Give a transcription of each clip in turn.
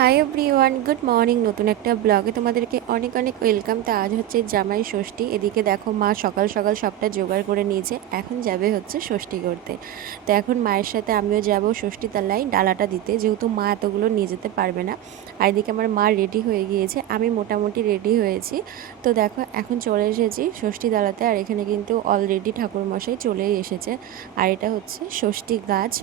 Hi everyone, good morning. নতুন একটা ব্লগে তোমাদেরকে অনেক অনেক ওয়েলকাম। তো আজ হচ্ছে জামাই ষষ্ঠী। এদিকে দেখো মা সকাল সকাল সবটা জোগাড় করে নিয়েছে, এখন যাবে হচ্ছে ষষ্ঠী করতে। তো এখন মায়ের সাথে আমিও যাব ষষ্ঠী তালায় ডালাটা দিতে, যেহেতু মা এতগুলো নিয়ে যেতে পারবে না। আর এদিকে আমার মা রেডি হয়ে গিয়েছে, আমি মোটামুটি রেডি হয়েছি। তো দেখো এখন চলে এসেছি ষষ্ঠী ডালাতে, আর এখানে কিন্তু অলরেডি ঠাকুরমশাই চলেই এসেছে। আর এটা হচ্ছে ষষ্ঠী গাছ।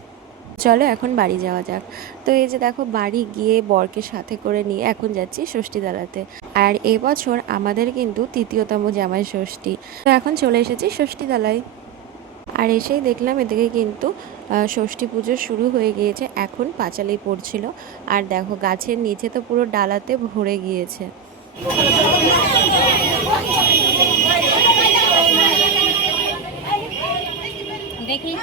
চলো এখন বাড়ি যাওয়া যাক। তো এই যে দেখো বাড়ি গিয়ে বরকে সাথে করে নিয়ে এখন যাচ্ছি ষষ্ঠী দাঁড়াতে। আর এবছর আমাদের কিন্তু তৃতীয়তম জামাই ষষ্ঠী। তো এখন চলে এসেছি ষষ্ঠী তলায়। আর এসেই দেখলাম এদিকে কিন্তু ষষ্ঠী পুজো শুরু হয়ে গিয়েছে, এখন পাঁচালি পড়ছিল। আর দেখো গাছের নিচে তো পুরো ডালাতে ভরে গিয়েছে। দেখি।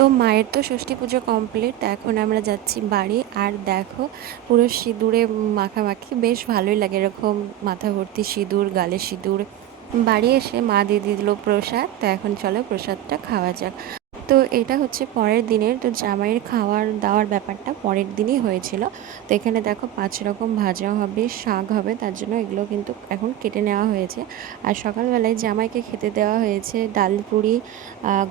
তো মায়ের তো ষষ্ঠী পুজো কমপ্লিট, এখন আমরা যাচ্ছি বাড়ি। আর দেখো পুরো সিঁদুরে মাখামাখি, বেশ ভালোই লাগে এরকম মাথা ভর্তি সিঁদুর, গালে সিঁদুর। বাড়ি এসে মা দিয়ে দিল প্রসাদ, তো এখন চলো প্রসাদটা খাওয়া যাক। তো এটা হচ্ছে পরের দিনের, তো জামাইয়ের খাওয়ার দাওয়ার ব্যাপারটা পরের দিনই হয়েছিল। তো এখানে দেখো 5 রকম ভাজা হবে, শাক হবে, তার জন্য এগুলো কিন্তু এখন কেটে নেওয়া হয়েছে। আর সকালবেলায় জামাইকে খেতে দেওয়া হয়েছে ডাল পুরি,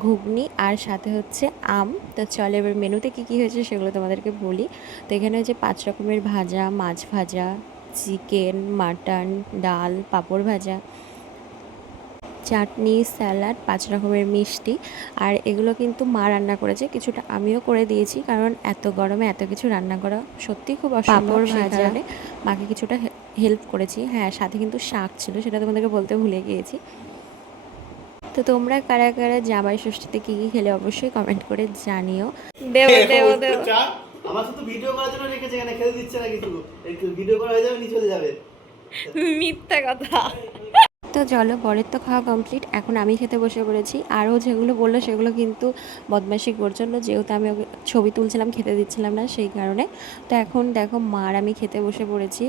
ঘুগনি, আর সাথে হচ্ছে আম। তো চলো এবার মেনুতে কী কী হয়েছে সেগুলো তোমাদেরকে বলি। তো এখানে হচ্ছে 5 রকমের ভাজা, মাছ ভাজা, চিকেন, মাটন, ডাল, পাঁপড় ভাজা, চাটনি, স্যালাড, 5 রকমের মিষ্টি। আর এগুলো কিন্তু মা রান্না করেছে, কিছুটা আমিও করে দিয়েছি, কারণ এত গরমে এত কিছু রান্না করা সত্যিই খুব অসম্ভব। সেই কারণে মাকে কিছুটা হেল্প করেছি। হ্যাঁ, সাথে কিন্তু শাক ছিল, সেটা তোমাদেরকে বলতে ভুলে গিয়েছি। তো তোমরা কারা কারা জামাই ষষ্ঠীতে কী কী খেলে অবশ্যই কমেন্ট করে জানিও। দেও দেও দেও। আমার শুধু ভিডিও করার জন্য রেখেছে, এখানে খেতে দিচ্ছে না কিছু। একটু ভিডিও করা হয়ে যাবে, নিয়ে চলে যাবে। মিথ্যা কথা। তো চলো বরের তো খাওয়া কমপ্লিট, এখন আমি খেতে বসে পড়েছি। আরও যেগুলো বললো সেগুলো কিন্তু বদমাইশি করছিল, যেহেতু আমি ওকে ছবি তুলছিলাম, খেতে দিচ্ছিলাম না সেই কারণে। তো এখন দেখো মার আমি খেতে বসে পড়েছি।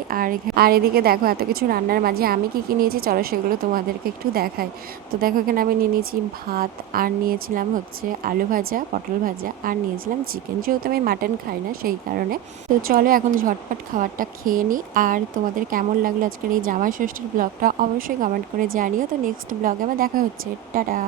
আর এদিকে দেখো এত কিছু রান্নার মাঝে আমি কী কী নিয়েছি চলো সেগুলো তোমাদেরকে একটু দেখাই। তো দেখো এখানে আমি নিয়ে নিয়েছি ভাত, আর নিয়েছিলাম হচ্ছে আলু ভাজা, পটল ভাজা, আর নিয়েছিলাম চিকেন, যেহেতু আমি মাটন খাই না সেই কারণে। তো চলো এখন ঝটপট খাবারটা খেয়ে নিই। আর তোমাদের কেমন লাগলো আজকের এই জামাই ষষ্ঠীর ব্লগটা অবশ্যই কমেন্ট করে জানিও। তো নেক্সট ব্লগে আবার দেখা হচ্ছে, টাটা।